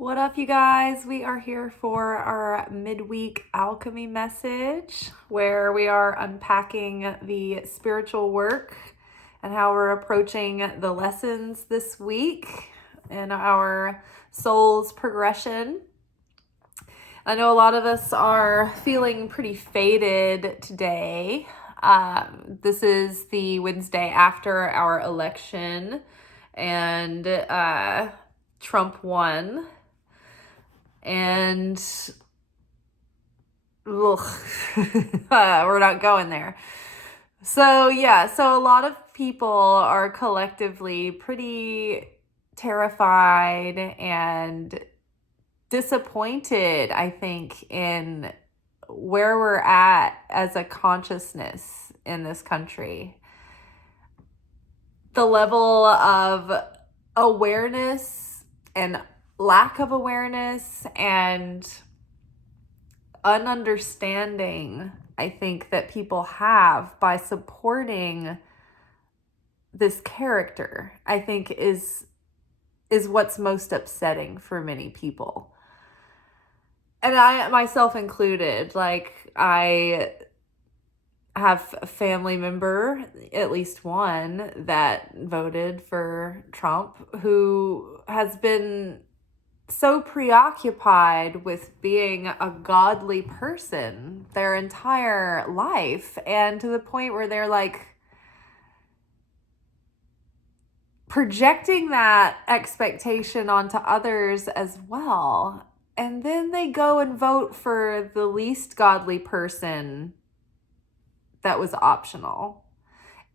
What up, you guys? We are here for our midweek alchemy message where we are unpacking the spiritual work and how we're approaching the lessons this week in our soul's progression. I know a lot of us are feeling pretty faded today. This is the Wednesday after our election, and Trump won. And we're not going there. So a lot of people are collectively pretty terrified and disappointed, I think, in where we're at as a consciousness in this country. The level of awareness and lack of awareness and ununderstanding, I think, that people have by supporting this character, I think is what's most upsetting for many people. And I myself included. I have a family member, at least one, that voted for Trump, who has been so preoccupied with being a godly person their entire life, and to the point where they're projecting that expectation onto others as well. And then they go and vote for the least godly person that was optional.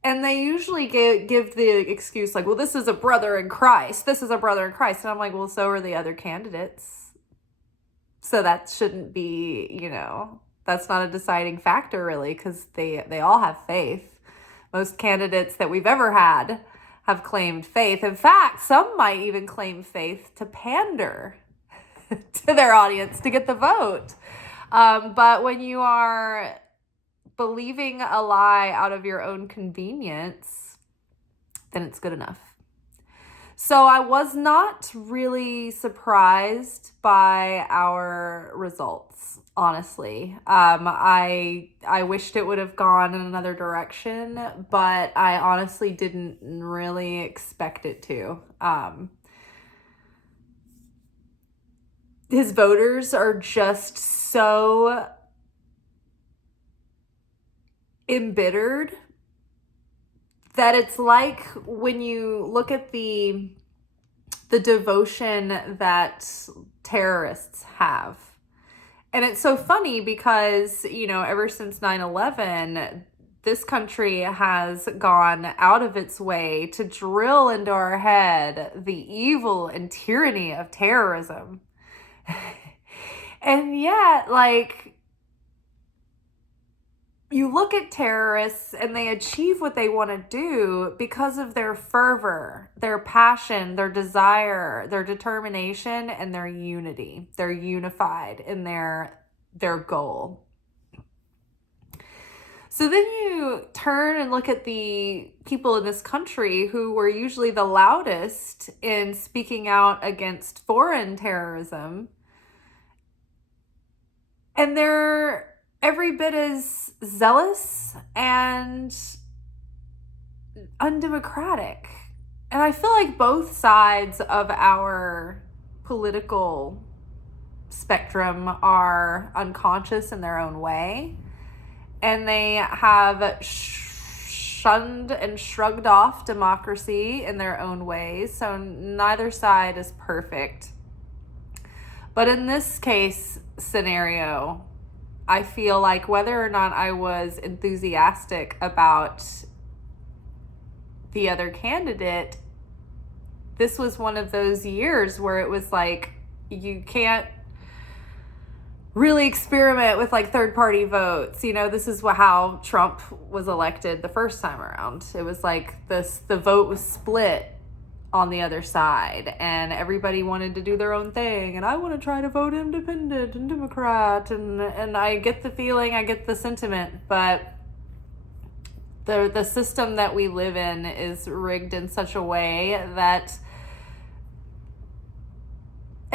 And they usually give the excuse well, this is a brother in Christ. This is a brother in Christ. And I'm like, well, so are the other candidates. So that shouldn't be, that's not a deciding factor really, because they all have faith. Most candidates that we've ever had have claimed faith. In fact, some might even claim faith to pander to their audience to get the vote. But when you are believing a lie out of your own convenience, then it's good enough. So I was not really surprised by our results, honestly. I wished it would have gone in another direction, but I honestly didn't really expect it to. His voters are just so embittered that it's like when you look at the devotion that terrorists have. And it's so funny because, ever since 9/11, this country has gone out of its way to drill into our head the evil and tyranny of terrorism. And yet, you look at terrorists and they achieve what they want to do because of their fervor, their passion, their desire, their determination, and their unity. They're unified in their goal. So then you turn and look at the people in this country who were usually the loudest in speaking out against foreign terrorism, and they're every bit as zealous and undemocratic. And I feel like both sides of our political spectrum are unconscious in their own way. And they have shunned and shrugged off democracy in their own ways. So neither side is perfect. But in this case scenario, I feel like whether or not I was enthusiastic about the other candidate, this was one of those years where it was you can't really experiment with third-party votes. This is how Trump was elected the first time around. It was the vote was split on the other side, and everybody wanted to do their own thing, and I want to try to vote independent and Democrat, and I get the feeling, I get the sentiment, but the system that we live in is rigged in such a way that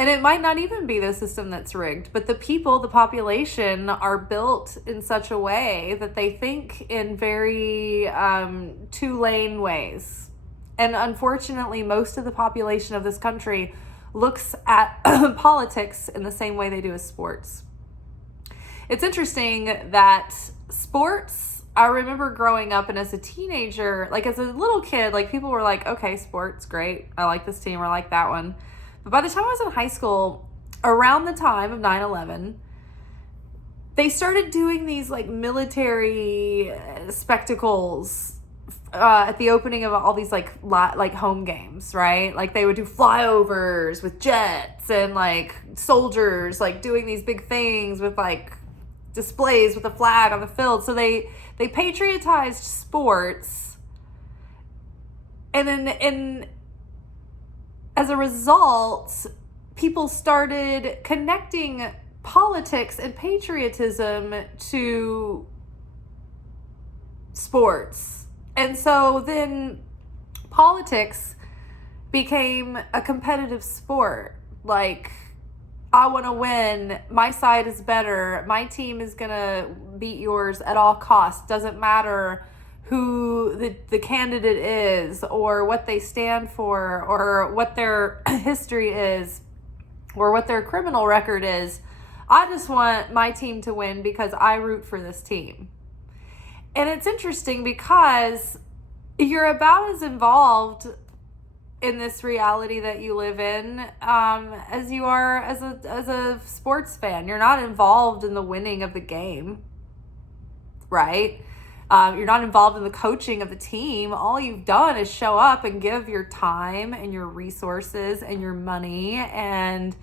And it might not even be the system that's rigged, but the people, the population, are built in such a way that they think in very two-lane ways. And unfortunately, most of the population of this country looks at politics in the same way they do as sports. It's interesting that sports, I remember growing up and as a teenager, like as a little kid, like people were like, okay, sports, great. I like this team or I like that one. But by the time I was in high school, around the time of 9/11, they started doing these like military spectacles at the opening of all these like home games, right? Like they would do flyovers with jets and like soldiers like doing these big things with like displays with a flag on the field. So they patriotized sports, and then as a result, people started connecting politics and patriotism to sports. And so then politics became a competitive sport. Like, I want to win. My side is better. My team is going to beat yours at all costs. Doesn't matter who the candidate is or what they stand for or what their history is or what their criminal record is. I just want my team to win because I root for this team. And it's interesting because you're about as involved in this reality that you live in as you are as a sports fan. You're not involved in the winning of the game, right? You're not involved in the coaching of the team. All you've done is show up and give your time and your resources and your money. And,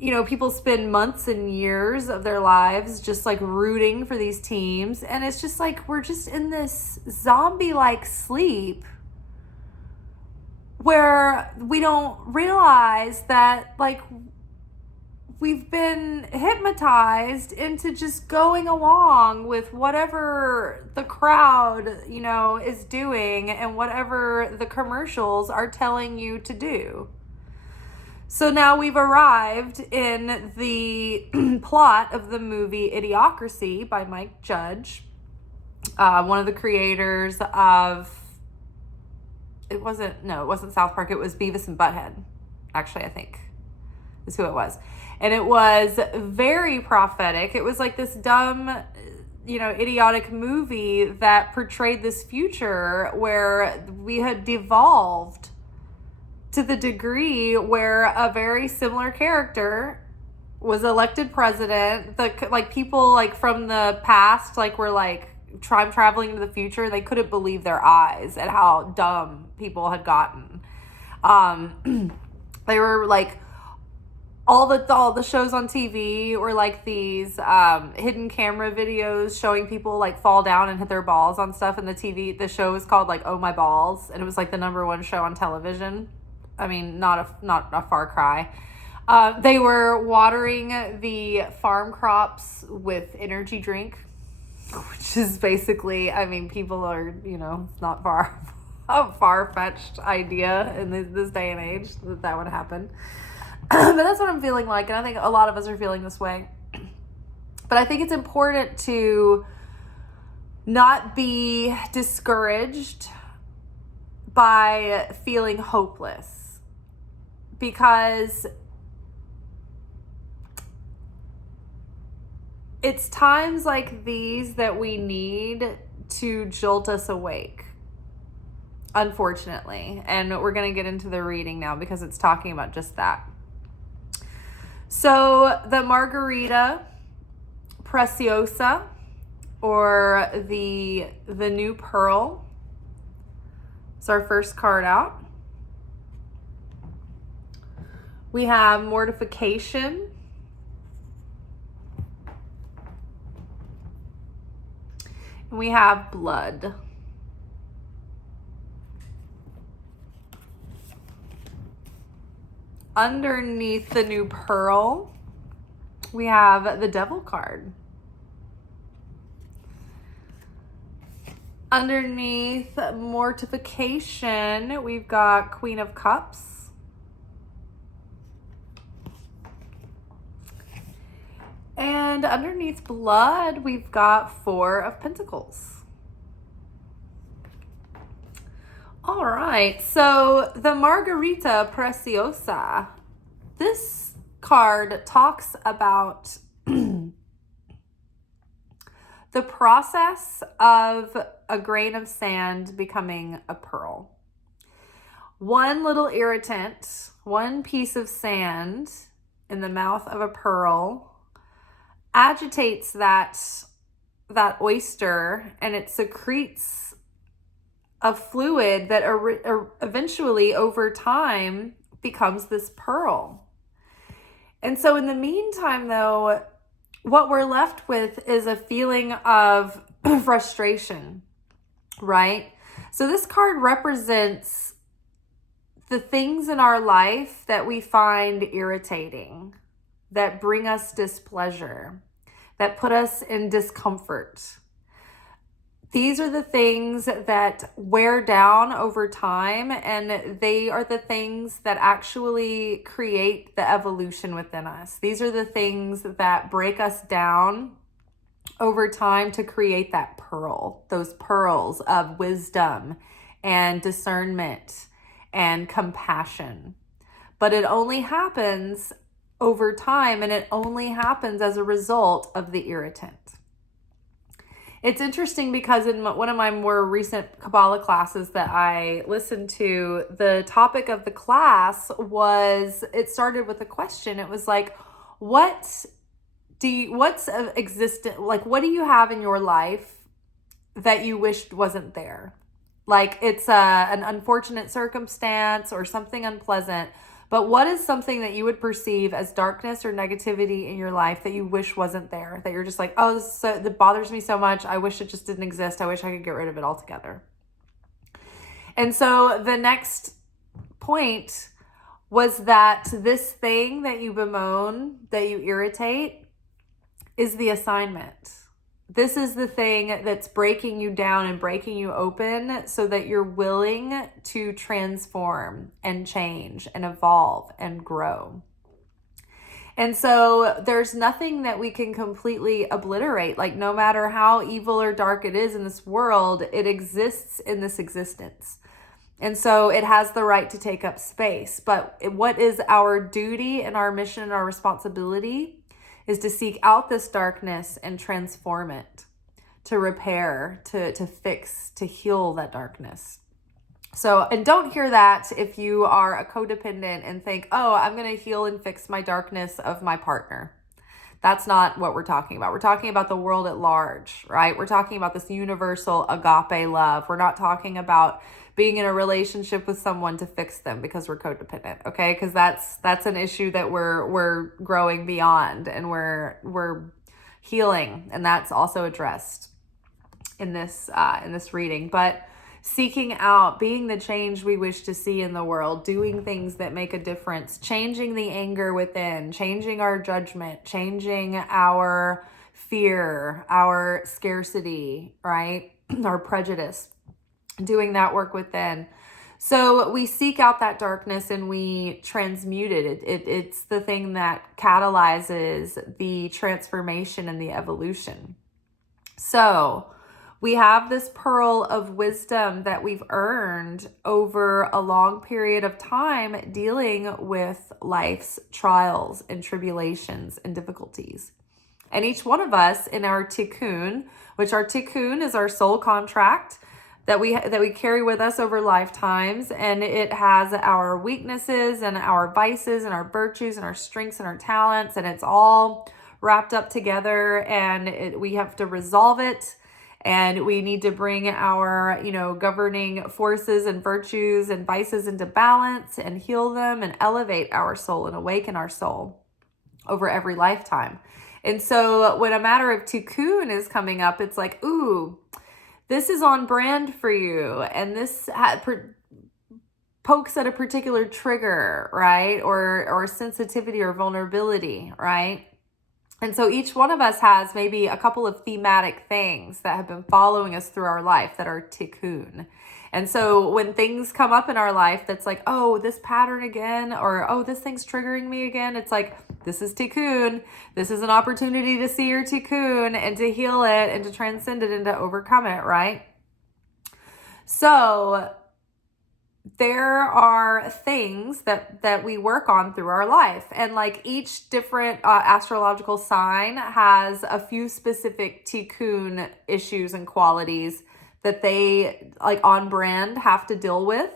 you know, people spend months and years of their lives just like rooting for these teams. And it's just like, we're just in this zombie-like sleep where we don't realize that like we've been hypnotized into just going along with whatever the crowd, you know, is doing and whatever the commercials are telling you to do. So now we've arrived in the plot of the movie Idiocracy by Mike Judge, one of the creators of, it wasn't South Park, it was Beavis and Butthead, actually, I think is who it was. And it was very prophetic. It was like this dumb, you know, idiotic movie that portrayed this future where we had devolved to the degree where a very similar character was elected president. Like people like from the past, like were like time traveling into the future. They couldn't believe their eyes at how dumb people had gotten. They were like, all the shows on TV were like these hidden camera videos showing people like fall down and hit their balls on stuff. And the show was called like Oh My Balls, and it was like the #1 show on television. I mean, not a far cry. They were watering the farm crops with energy drink, which is basically, I mean, people are, you know, it's not a far-fetched idea in this day and age that would happen. But that's what I'm feeling like, and I think a lot of us are feeling this way. But I think it's important to not be discouraged by feeling hopeless, because it's times like these that we need to jolt us awake, unfortunately. And we're going to get into the reading now because it's talking about just that. So the Margarita Preciosa, or the new pearl, is our first card out. We have mortification. And we have blood. Underneath the new pearl, we have the devil card. Underneath mortification, we've got Queen of Cups. And underneath blood, we've got 4 of Pentacles. All right, so the Margarita Preciosa. This card talks about the process of a grain of sand becoming a pearl. One little irritant, one piece of sand in the mouth of a pearl agitates that oyster, and it secretes a fluid that eventually over time becomes this pearl. And so in the meantime, though, what we're left with is a feeling of frustration, right? So this card represents the things in our life that we find irritating, that bring us displeasure, that put us in discomfort. These are the things that wear down over time, and they are the things that actually create the evolution within us. These are the things that break us down over time to create that pearl, those pearls of wisdom and discernment and compassion. But it only happens over time, and it only happens as a result of the irritant. It's interesting because in one of my more recent Kabbalah classes that I listened to, the topic of the class was, it started with a question. It was like, what's existent? Like, what do you have in your life that you wished wasn't there? Like, it's an unfortunate circumstance or something unpleasant. But what is something that you would perceive as darkness or negativity in your life that you wish wasn't there? That you're just like, oh, that bothers me so much. I wish it just didn't exist. I wish I could get rid of it altogether. And so the next point was that this thing that you bemoan, that you irritate, is the assignment. This is the thing that's breaking you down and breaking you open so that you're willing to transform and change and evolve and grow. And so there's nothing that we can completely obliterate. Like, no matter how evil or dark it is in this world, it exists in this existence. And so it has the right to take up space. But what is our duty and our mission and our responsibility is to seek out this darkness and transform it, to repair, to fix, to heal that darkness. So, and don't hear that if you are a codependent and think, oh, I'm going to heal and fix my darkness of my partner. That's not what we're talking about. We're talking about the world at large, right? We're talking about this universal agape love. We're not talking about being in a relationship with someone to fix them because we're codependent, okay? Because that's an issue that we're growing beyond, and we're healing, and that's also addressed in this reading. But seeking out, being the change we wish to see in the world, doing things that make a difference, changing the anger within, changing our judgment, changing our fear, our scarcity, right? Our prejudice. Doing that work within. So we seek out that darkness and we transmute it. It's the thing that catalyzes the transformation and the evolution. So we have this pearl of wisdom that we've earned over a long period of time dealing with life's trials and tribulations and difficulties. And each one of us in our tikkun, which our tikkun is our soul contract, that we carry with us over lifetimes, and it has our weaknesses and our vices and our virtues and our strengths and our talents, and it's all wrapped up together, and we have to resolve it, and we need to bring our governing forces and virtues and vices into balance and heal them and elevate our soul and awaken our soul over every lifetime. And so when a matter of tikkun is coming up, it's like, ooh, this is on brand for you, and this pokes at a particular trigger, right? Or sensitivity or vulnerability, right? And so each one of us has maybe a couple of thematic things that have been following us through our life that are tikkun. And so when things come up in our life that's like, oh, this pattern again, or oh, this thing's triggering me again, it's like, this is tikkun. This is an opportunity to see your tikkun and to heal it and to transcend it and to overcome it, right? So there are things that we work on through our life, and like each different astrological sign has a few specific tikkun issues and qualities that they, like on brand, have to deal with.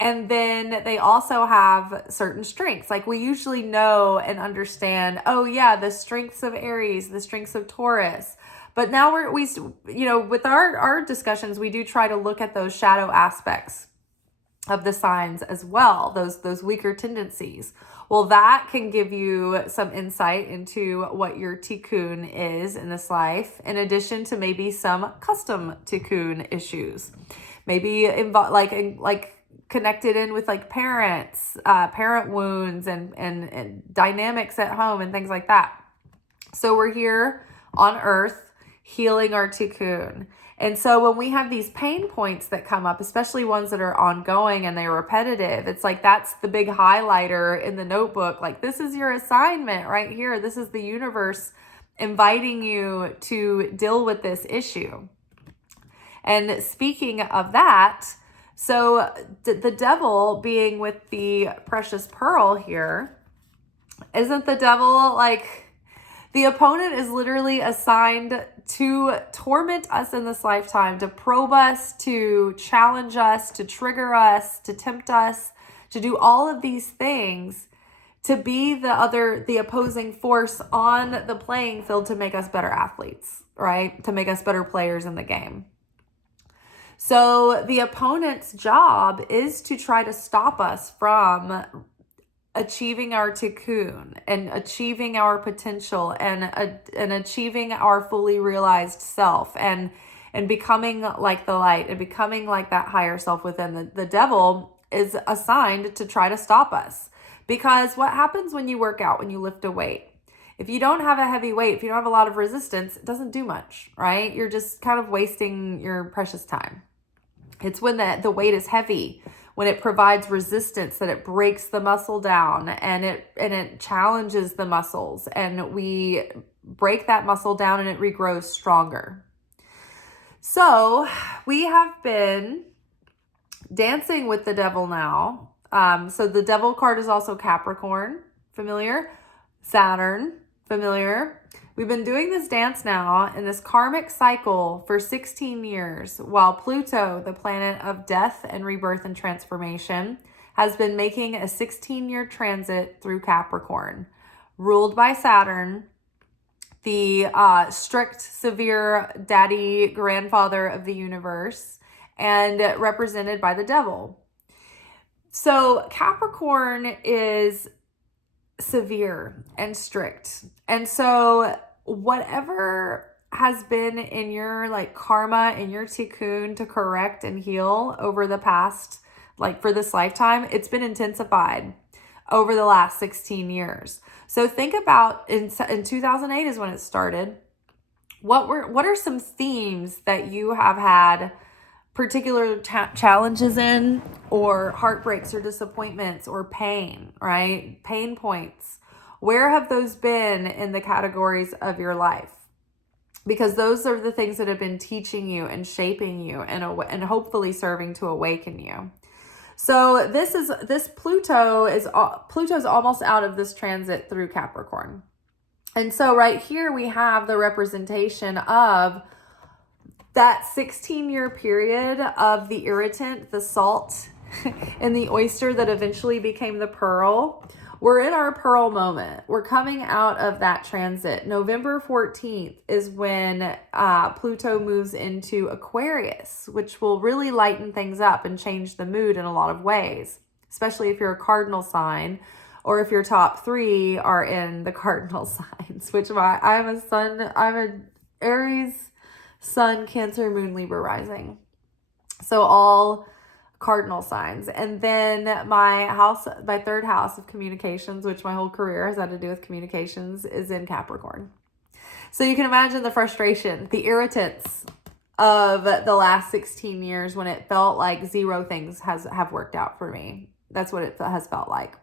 And then they also have certain strengths. Like we usually know and understand, oh yeah, the strengths of Aries, the strengths of Taurus. But now we with our discussions, we do try to look at those shadow aspects of the signs as well, those weaker tendencies. Well, that can give you some insight into what your tikkun is in this life, in addition to maybe some custom tikkun issues. Maybe like connected in with like parents, parent wounds and dynamics at home and things like that. So we're here on earth healing our tikkun. And so when we have these pain points that come up, especially ones that are ongoing and they're repetitive, it's like that's the big highlighter in the notebook. Like, this is your assignment right here. This is the universe inviting you to deal with this issue. And speaking of that, so the devil being with the precious pearl here, isn't the devil like... The opponent is literally assigned to torment us in this lifetime, to probe us, to challenge us, to trigger us, to tempt us, to do all of these things, to be the opposing force on the playing field to make us better athletes, right? To make us better players in the game. So the opponent's job is to try to stop us from achieving our tikkun and achieving our potential and achieving our fully realized self and becoming like the light and becoming like that higher self within. The devil is assigned to try to stop us, because what happens when you work out, when you lift a weight? If you don't have a heavy weight, if you don't have a lot of resistance, it doesn't do much, right? You're just kind of wasting your precious time. It's when the weight is heavy, when it provides resistance, that it breaks the muscle down and it challenges the muscles, and we break that muscle down and it regrows stronger. So we have been dancing with the devil now. So the devil card is also Capricorn, familiar? Saturn, familiar? We've been doing this dance now in this karmic cycle for 16 years, while Pluto, the planet of death and rebirth and transformation, has been making a 16-year transit through Capricorn, ruled by Saturn, the strict, severe daddy grandfather of the universe, and represented by the devil. So Capricorn is severe and strict. And so whatever has been in your like karma, in your tikkun to correct and heal over the past, like for this lifetime, it's been intensified over the last 16 years. So think about in 2008 is when it started. What are some themes that you have had particular challenges in, or heartbreaks or disappointments or pain, right? Pain points. Where have those been in the categories of your life? Because those are the things that have been teaching you and shaping you and hopefully serving to awaken you. So Pluto's almost out of this transit through Capricorn. And so right here we have the representation of that 16-year period of the irritant, the salt, and the oyster that eventually became the pearl. We're in our pearl moment. We're coming out of that transit. November 14th is when Pluto moves into Aquarius, which will really lighten things up and change the mood in a lot of ways, especially if you're a cardinal sign, or if your top three are in the cardinal signs, which I'm a Aries, Sun, Cancer, Moon, Libra rising. So all cardinal signs. And then my third house of communications, which my whole career has had to do with communications, is in Capricorn. So you can imagine the frustration, the irritants of the last 16 years when it felt like zero things have worked out for me. That's what it has felt like.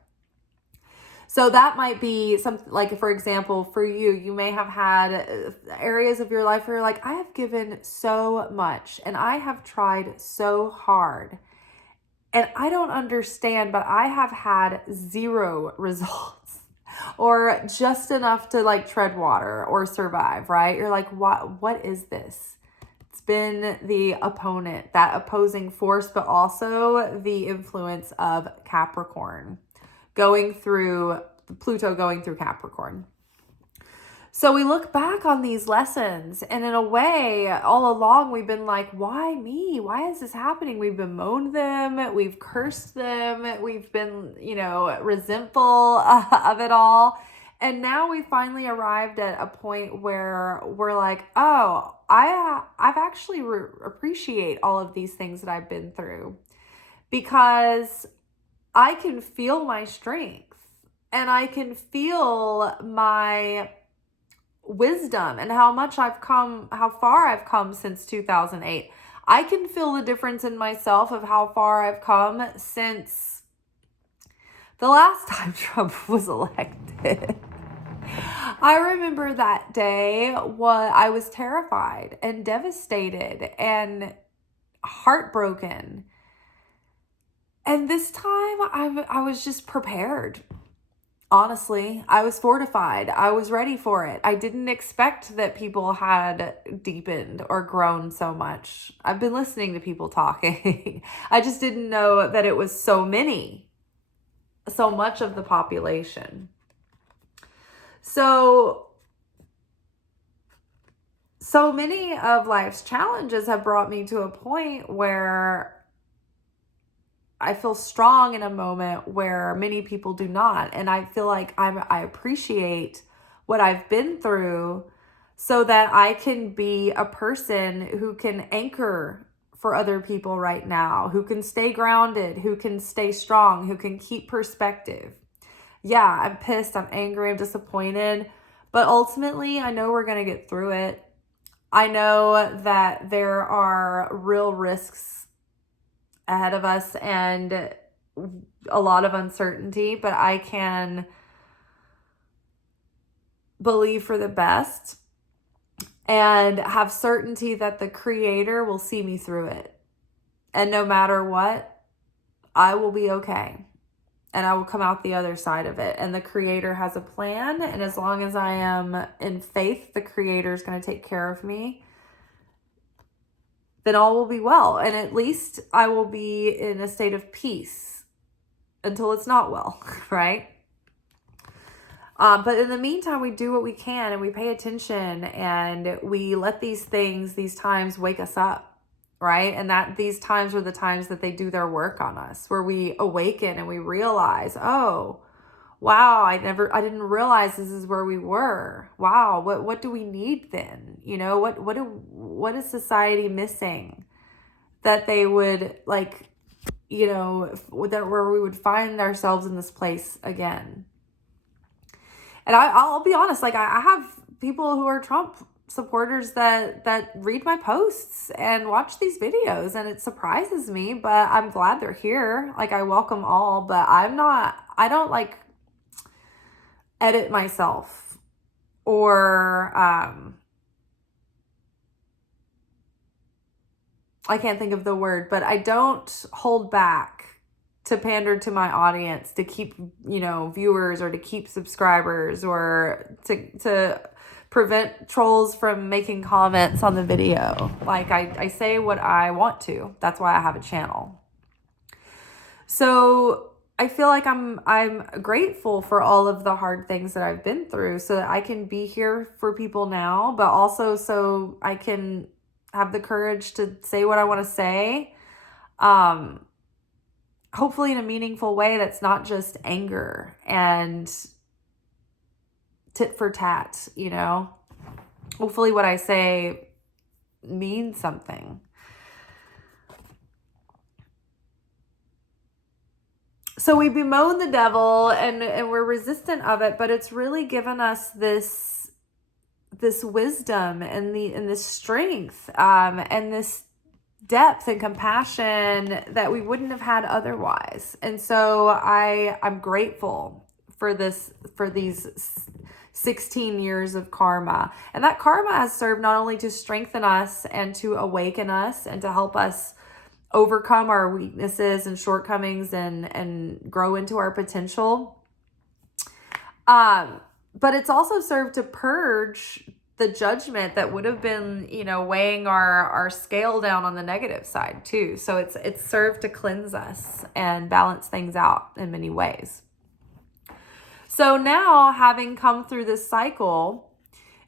So that might be something like, for example, for you, you may have had areas of your life where you're like, I have given so much and I have tried so hard and I don't understand, but I have had zero results or just enough to like tread water or survive, right? You're like, what is this? It's been the opponent, that opposing force, but also the influence of Capricorn. Pluto going through Capricorn. So we look back on these lessons and in a way, all along we've been like, why me? Why is this happening? We've bemoaned them. We've cursed them. We've been, resentful of it all. And now we finally arrived at a point where we're like, oh, I've actually appreciate all of these things that I've been through because I can feel my strength and I can feel my wisdom and how far I've come since 2008. I can feel the difference in myself of how far I've come since the last time Trump was elected. I remember that day I was terrified and devastated and heartbroken. And this time I was just prepared. Honestly, I was fortified. I was ready for it. I didn't expect that people had deepened or grown so much. I've been listening to people talking. I just didn't know that it was so much of the population. So many of life's challenges have brought me to a point where I feel strong in a moment where many people do not. And I feel like I appreciate what I've been through so that I can be a person who can anchor for other people right now, who can stay grounded, who can stay strong, who can keep perspective. Yeah, I'm pissed, I'm angry, I'm disappointed, but ultimately I know we're going to get through it. I know that there are real risks ahead of us and a lot of uncertainty, but I can believe for the best and have certainty that the Creator will see me through it. And no matter what, I will be okay. And I will come out the other side of it. And the Creator has a plan. And as long as I am in faith, the Creator is going to take care of me. Then all will be well. And at least I will be in a state of peace until it's not well, right? But in the meantime, we do what we can and we pay attention and we let these times wake us up, right? And that these times are the times that they do their work on us, where we awaken and we realize, oh, wow, I didn't realize this is where we were. Wow, what do we need then? What is society missing that they would where we would find ourselves in this place again? And I'll be honest, I have people who are Trump supporters that read my posts and watch these videos, and it surprises me, but I'm glad they're here. I welcome all, but I don't edit myself or I can't think of the word, but I don't hold back to pander to my audience to keep, viewers or to keep subscribers or to prevent trolls from making comments on the video. I say what I want to. That's why I have a channel. So I feel like I'm grateful for all of the hard things that I've been through so that I can be here for people now, but also so I can have the courage to say what I want to say. Hopefully in a meaningful way that's not just anger and tit for tat, Hopefully what I say means something. So we bemoan the devil and we're resistant of it, but it's really given us this wisdom and this strength, and this depth and compassion that we wouldn't have had otherwise. And so I'm grateful for these 16 years of karma. And that karma has served not only to strengthen us and to awaken us and to help us overcome our weaknesses and shortcomings and grow into our potential, but it's also served to purge the judgment that would have been, weighing our scale down on the negative side too. So it's served to cleanse us and balance things out in many ways. So now, having come through this cycle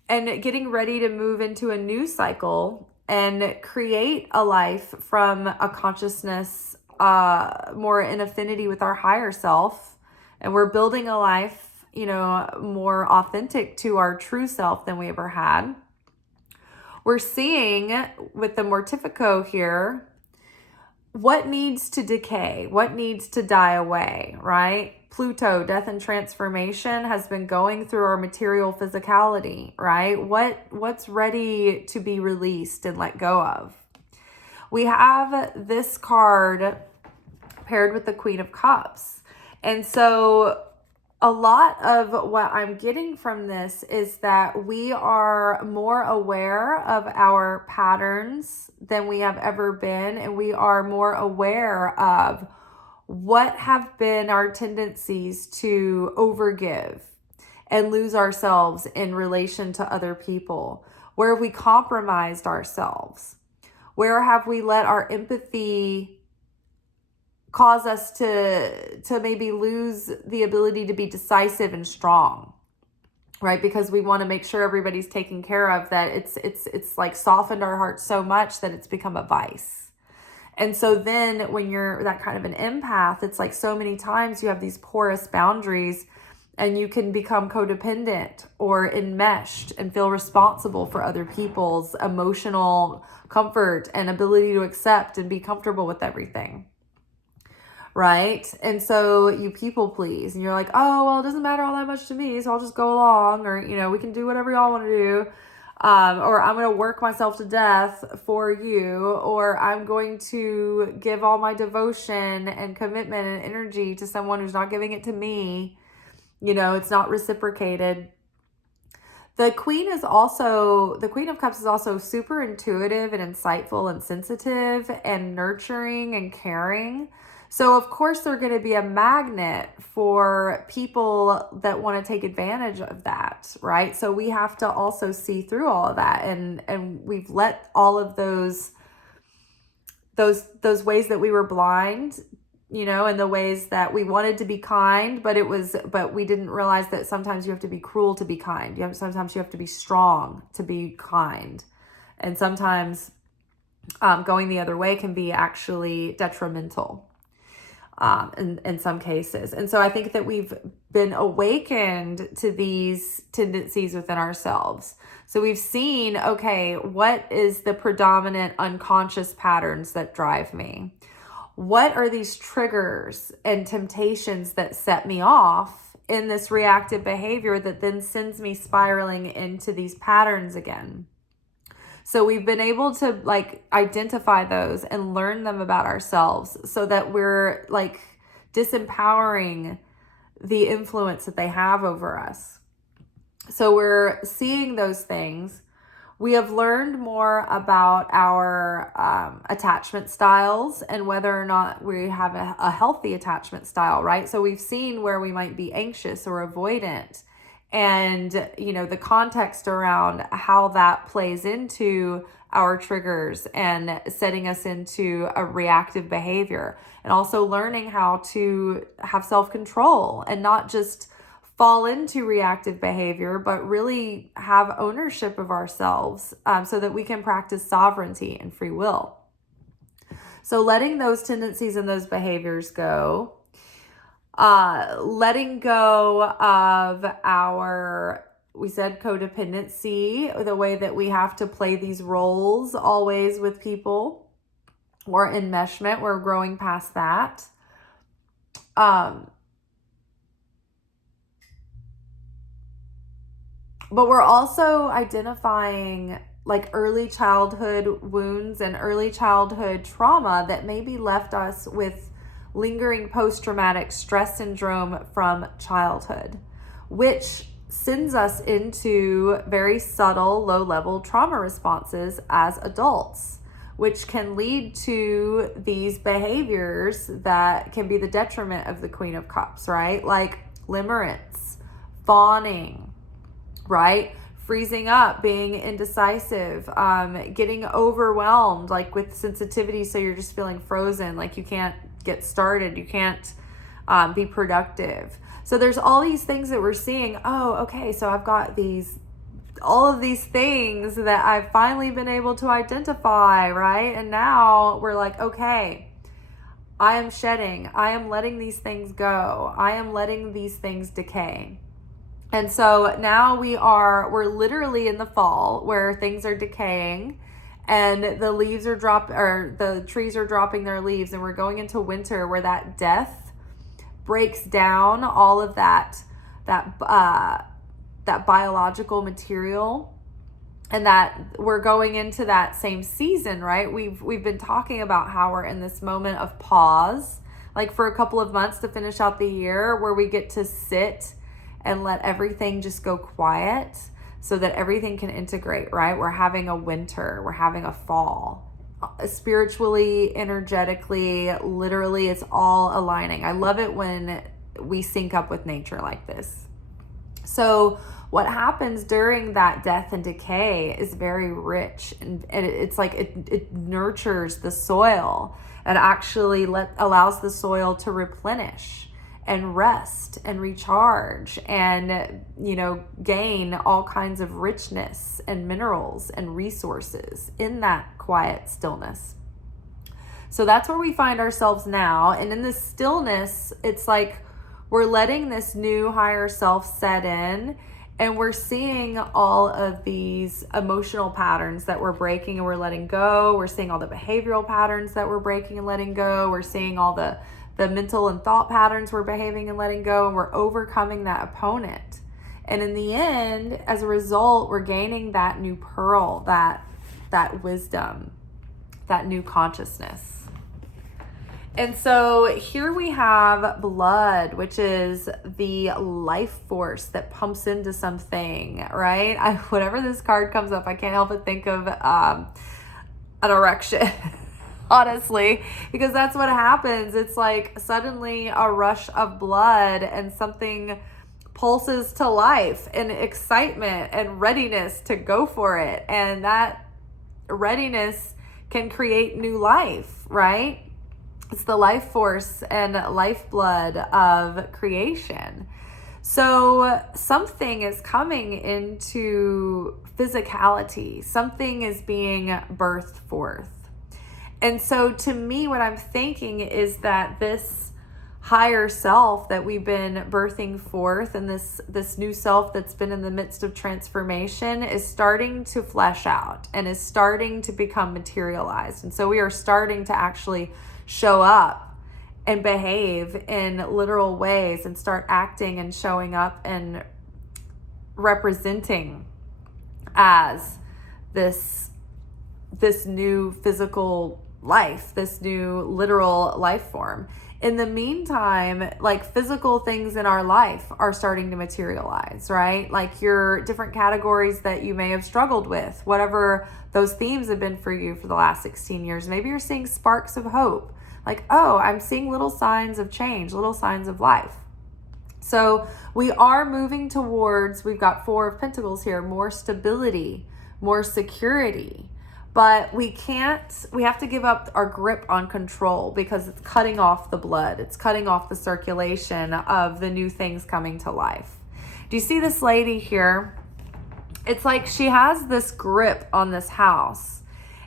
and getting ready to move into a new cycle and create a life from a consciousness more in affinity with our higher self, and we're building a life more authentic to our true self than we ever had. We're seeing with the Mortifico here what needs to decay, what needs to die away, right? Pluto, death and transformation, has been going through our material physicality, right? What's ready to be released and let go of? We have this card paired with the Queen of Cups. And so a lot of what I'm getting from this is that we are more aware of our patterns than we have ever been, and we are more aware of what have been our tendencies to overgive and lose ourselves in relation to other people. Where have we compromised ourselves? Where have we let our empathy cause us to maybe lose the ability to be decisive and strong, right? Because we want to make sure everybody's taken care of, that it's like softened our hearts so much that it's become a vice. And so then when you're that kind of an empath, it's like so many times you have these porous boundaries and you can become codependent or enmeshed and feel responsible for other people's emotional comfort and ability to accept and be comfortable with everything. Right? And so you people please, and you're like, oh, well, it doesn't matter all that much to me, so I'll just go along, or, we can do whatever y'all want to do. Or I'm going to work myself to death for you, or I'm going to give all my devotion and commitment and energy to someone who's not giving it to me. It's not reciprocated. The Queen of Cups is also super intuitive and insightful and sensitive and nurturing and caring. So of course they're going to be a magnet for people that want to take advantage of that, right? So we have to also see through all of that, and we've let all of those ways that we were blind, and the ways that we wanted to be kind, but we didn't realize that sometimes you have to be cruel to be kind. Sometimes you have to be strong to be kind, and sometimes going the other way can be actually detrimental. In some cases. And so I think that we've been awakened to these tendencies within ourselves. So we've seen, okay, what is the predominant unconscious patterns that drive me? What are these triggers and temptations that set me off in this reactive behavior that then sends me spiraling into these patterns again? So we've been able to identify those and learn them about ourselves so that we're disempowering the influence that they have over us. So we're seeing those things. We have learned more about our attachment styles and whether or not we have a healthy attachment style, right? So we've seen where we might be anxious or avoidant, and the context around how that plays into our triggers and setting us into a reactive behavior, and also learning how to have self-control and not just fall into reactive behavior, but really have ownership of ourselves, so that we can practice sovereignty and free will. So letting those tendencies and those behaviors go, letting go of we said codependency, the way that we have to play these roles always with people, or enmeshment, we're growing past that. But we're also identifying like early childhood wounds and early childhood trauma that maybe left us with lingering post-traumatic stress syndrome from childhood, which sends us into very subtle, low-level trauma responses as adults, which can lead to these behaviors that can be the detriment of the Queen of Cups, right? Like limerence, fawning, right? Freezing up, being indecisive, getting overwhelmed, like with sensitivity. So you're just feeling frozen, like you can't get started, you can't be productive. So there's all these things that we're seeing. Oh, okay, so I've got all of these things that I've finally been able to identify, right? And now we're like, okay, I am shedding. I am letting these things go. I am letting these things decay. And so now we're literally in the fall where things are decaying and the leaves are the trees are dropping their leaves, and we're going into winter where that death breaks down all of that biological material, and that we're going into that same season, right? We've been talking about how we're in this moment of pause, like for a couple of months to finish out the year, where we get to sit and let everything just go quiet so that everything can integrate, right? We're having a winter, we're having a fall. Spiritually, energetically, literally, it's all aligning. I love it when we sync up with nature like this. So what happens during that death and decay is very rich, and it's like it nurtures the soil. It actually allows the soil to replenish and rest and recharge and, gain all kinds of richness and minerals and resources in that quiet stillness. So that's where we find ourselves now. And in this stillness, it's like we're letting this new higher self set in, and we're seeing all of these emotional patterns that we're breaking and we're letting go. We're seeing all the behavioral patterns that we're breaking and letting go. We're seeing all the mental and thought patterns we're behaving and letting go, and we're overcoming that opponent. And in the end, as a result, we're gaining that new pearl, that wisdom, that new consciousness. And so here we have blood, which is the life force that pumps into something, right? Whenever this card comes up, I can't help but think of an erection. Honestly, because that's what happens. It's like suddenly a rush of blood and something pulses to life and excitement and readiness to go for it. And that readiness can create new life, right? It's the life force and lifeblood of creation. So something is coming into physicality. Something is being birthed forth. And so to me, what I'm thinking is that this higher self that we've been birthing forth, and this new self that's been in the midst of transformation, is starting to flesh out and is starting to become materialized. And so we are starting to actually show up and behave in literal ways and start acting and showing up and representing as this new physical life, this new literal life form. In the meantime, like physical things in our life are starting to materialize, right? Like your different categories that you may have struggled with, whatever those themes have been for you for the last 16 years. Maybe you're seeing sparks of hope. Like, oh, I'm seeing little signs of change, little signs of life. So we are moving towards, we've got 4 of Pentacles here, more stability, more security. But we have to give up our grip on control, because it's cutting off the blood. It's cutting off the circulation of the new things coming to life. Do you see this lady here? It's like she has this grip on this house.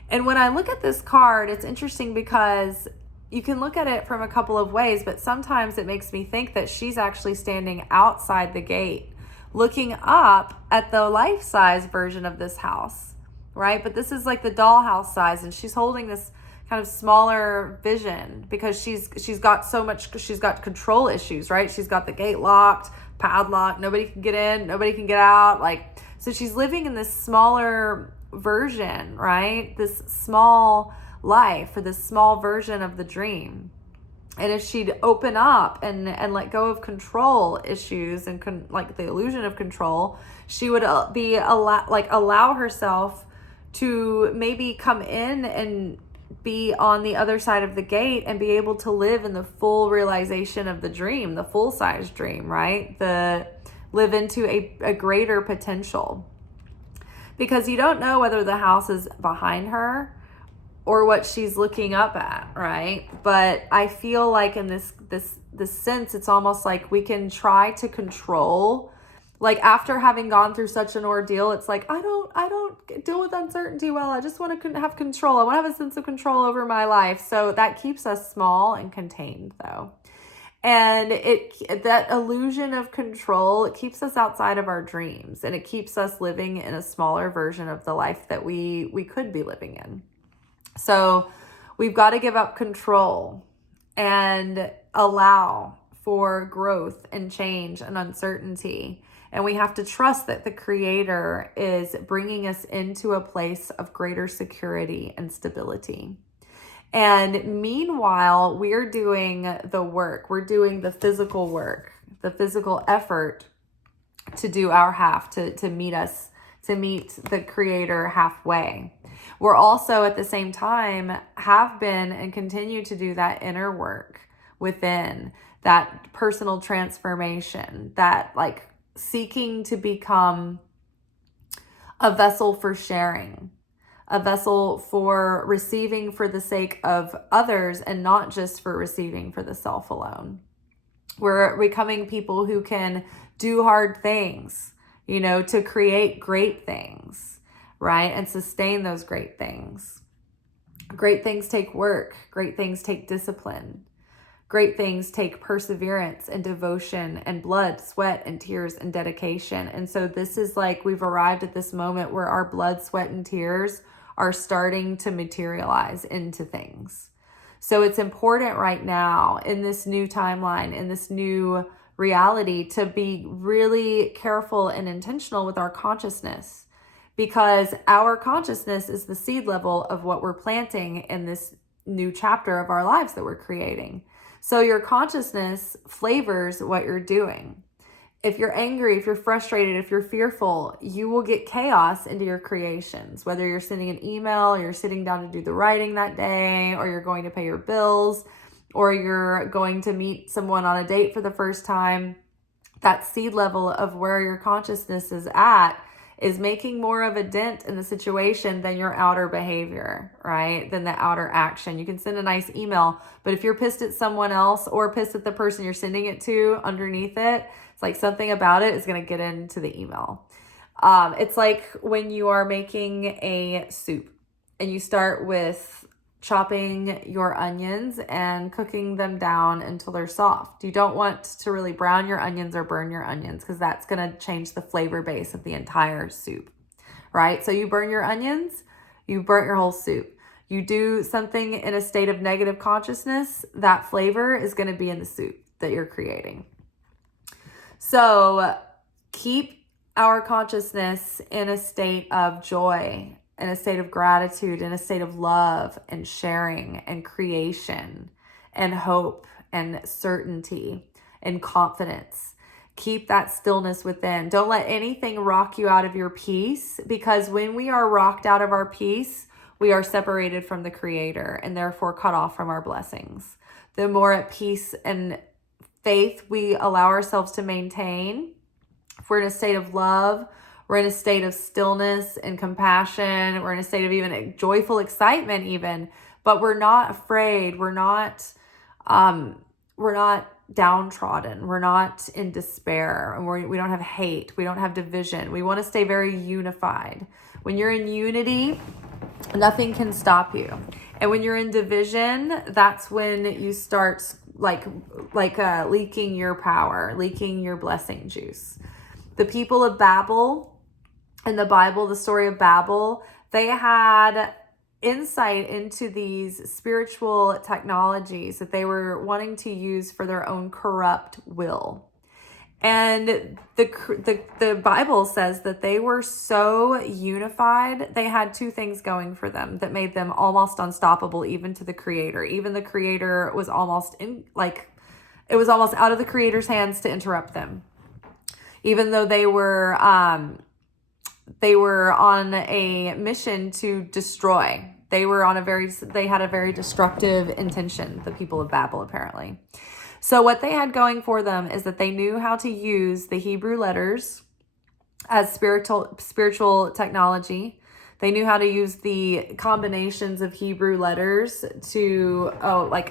And when I look at this card, it's interesting because you can look at it from a couple of ways, but sometimes it makes me think that she's actually standing outside the gate, looking up at the life-size version of this house. Right? But this is like the dollhouse size, and she's holding this kind of smaller vision, because she's got so much, she's got control issues, right? She's got the gate locked, padlocked, nobody can get in, nobody can get out. Like, so she's living in this smaller version, right? This small life, or this small version of the dream. And if she'd open up and let go of control issues and like the illusion of control, she would allow herself to maybe come in and be on the other side of the gate and be able to live in the full realization of the dream, the full size dream, right? Live into a greater potential. Because you don't know whether the house is behind her or what she's looking up at, right? But I feel like in this sense, it's almost like we can try to control. Like, after having gone through such an ordeal, it's like, I don't deal with uncertainty well. I just want to have control. I want to have a sense of control over my life. So that keeps us small and contained, though. And that illusion of control, it keeps us outside of our dreams, and it keeps us living in a smaller version of the life that we could be living in. So we've got to give up control and allow for growth and change and uncertainty. And we have to trust that the Creator is bringing us into a place of greater security and stability. And meanwhile, we're doing the work. We're doing the physical work, the physical effort to do our half, to meet the Creator halfway. We're also at the same time have been and continue to do that inner work within, that personal transformation, that like seeking to become a vessel for sharing, a vessel for receiving for the sake of others and not just for receiving for the self alone. We're becoming people who can do hard things, to create great things, right? And sustain those great things. Great things take work. Great things take discipline. Great things take perseverance and devotion and blood, sweat, and tears and dedication. And so this is like, we've arrived at this moment where our blood, sweat, and tears are starting to materialize into things. So it's important right now in this new timeline, in this new reality, to be really careful and intentional with our consciousness. Because our consciousness is the seed level of what we're planting in this new chapter of our lives that we're creating. So your consciousness flavors what you're doing. If you're angry, if you're frustrated, if you're fearful, you will get chaos into your creations. Whether you're sending an email, or you're sitting down to do the writing that day, or you're going to pay your bills, or you're going to meet someone on a date for the first time, that seed level of where your consciousness is at is making more of a dent in the situation than your outer behavior, right? Than the outer action. You can send a nice email, but if you're pissed at someone else or pissed at the person you're sending it to underneath it, it's like something about it is going to get into the email. It's like when you are making a soup and you start with chopping your onions and cooking them down until they're soft. You don't want to really brown your onions or burn your onions, because that's going to change the flavor base of the entire soup, right? So you burn your onions, you burnt your whole soup. You do something in a state of negative consciousness, that flavor is going to be in the soup that you're creating. So keep our consciousness in a state of joy, in a state of gratitude, in a state of love and sharing and creation and hope and certainty and confidence. Keep that stillness within. Don't let anything rock you out of your peace, because when we are rocked out of our peace, we are separated from the Creator and therefore cut off from our blessings. The more at peace and faith we allow ourselves to maintain, if we're in a state of love, we're in a state of stillness and compassion. We're in a state of even joyful excitement even, but we're not afraid. We're not downtrodden. We're not in despair. And we don't have hate. We don't have division. We want to stay very unified. When you're in unity, nothing can stop you. And when you're in division, that's when you start leaking your power, leaking your blessing juice. The people of Babel, in the Bible, the story of Babel, they had insight into these spiritual technologies that they were wanting to use for their own corrupt will. And the Bible says that they were so unified. They had two things going for them that made them almost unstoppable, even to the Creator. Even the Creator was almost it was almost out of the Creator's hands to interrupt them. Even though they were on a mission to destroy. They had a very destructive intention, the people of Babel, apparently. So what they had going for them is that they knew how to use the Hebrew letters as spiritual technology. They knew how to use the combinations of Hebrew letters to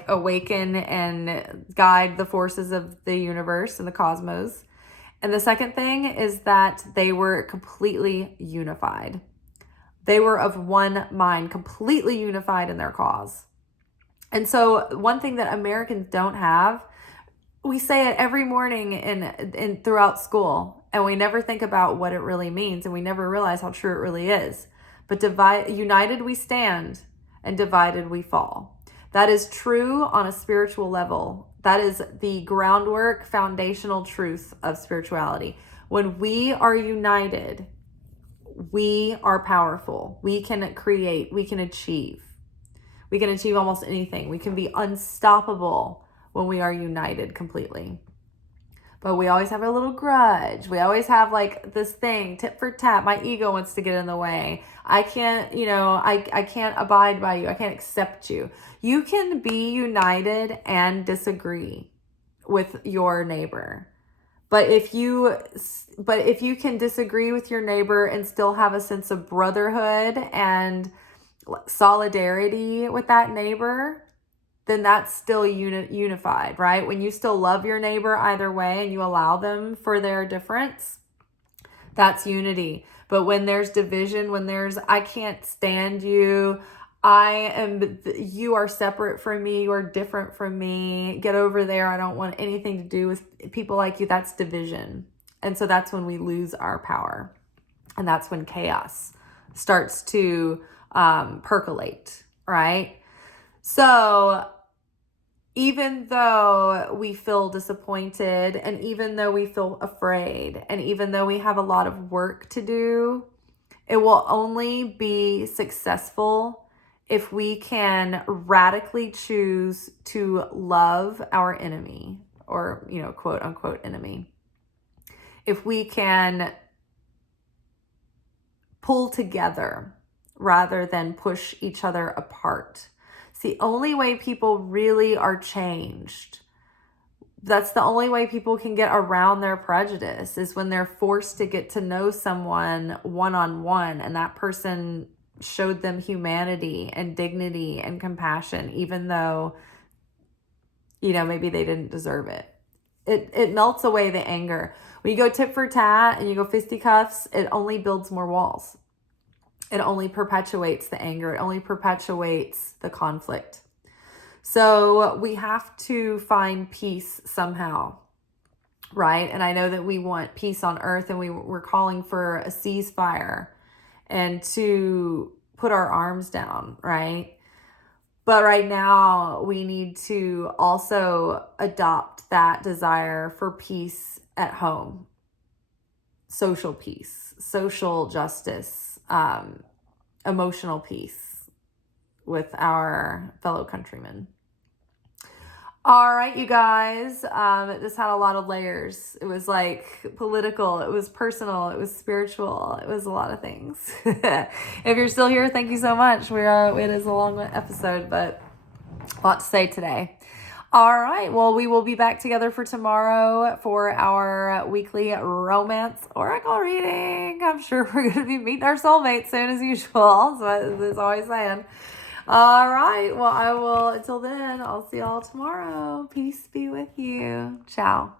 awaken and guide the forces of the universe and the cosmos. And the second thing is that they were completely unified. They were of one mind, completely unified in their cause. And so one thing that Americans don't have, we say it every morning in throughout school, and we never think about what it really means, and we never realize how true it really is. But united we stand, and divided we fall. That is true on a spiritual level. That is the groundwork, foundational truth of spirituality. When we are united, we are powerful. We can create, we can achieve. We can achieve almost anything. We can be unstoppable when we are united completely. But we always have a little grudge. We always have like this thing, tit for tat. My ego wants to get in the way. I can't, I can't abide by you. I can't accept you. You can be united and disagree with your neighbor. But if you can disagree with your neighbor and still have a sense of brotherhood and solidarity with that neighbor, then that's still unified, right? When you still love your neighbor either way and you allow them for their difference, that's unity. But when there's division, when there's, I can't stand you, you are separate from me, you are different from me, get over there, I don't want anything to do with people like you, that's division. And so that's when we lose our power. And that's when chaos starts to percolate, right? So even though we feel disappointed, and even though we feel afraid, and even though we have a lot of work to do, it will only be successful if we can radically choose to love our enemy, or, quote unquote enemy. If we can pull together rather than push each other apart. It's the only way people really are changed. That's the only way people can get around their prejudice, is when they're forced to get to know someone one-on-one, and that person showed them humanity and dignity and compassion, even though, maybe they didn't deserve it. It melts away the anger. When you go tit for tat and you go fisticuffs, it only builds more walls. It only perpetuates the anger. It only perpetuates the conflict. So we have to find peace somehow, right? And I know that we want peace on earth, and we're calling for a ceasefire and to put our arms down, right? But right now we need to also adopt that desire for peace at home, social peace, social justice, emotional peace with our fellow countrymen. All right, you guys, this had a lot of layers. It was like political, it was personal, it was spiritual, it was a lot of things. If you're still here, thank you so much. It is a long episode, but a lot to say today. All right, well, we will be back together for tomorrow for our weekly romance oracle reading. I'm sure we're going to be meeting our soulmate soon as usual, so that's always saying. All right, well, until then, I'll see y'all tomorrow. Peace be with you. Ciao.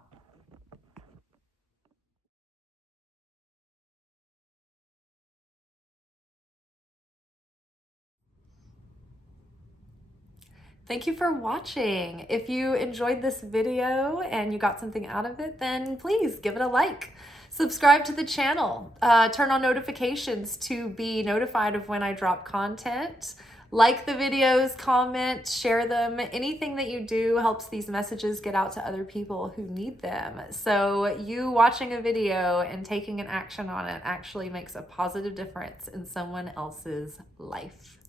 Thank you for watching. If you enjoyed this video and you got something out of it, then please give it a like. Subscribe to the channel. Turn on notifications to be notified of when I drop content. Like the videos, comment, share them. Anything that you do helps these messages get out to other people who need them. So you watching a video and taking an action on it actually makes a positive difference in someone else's life.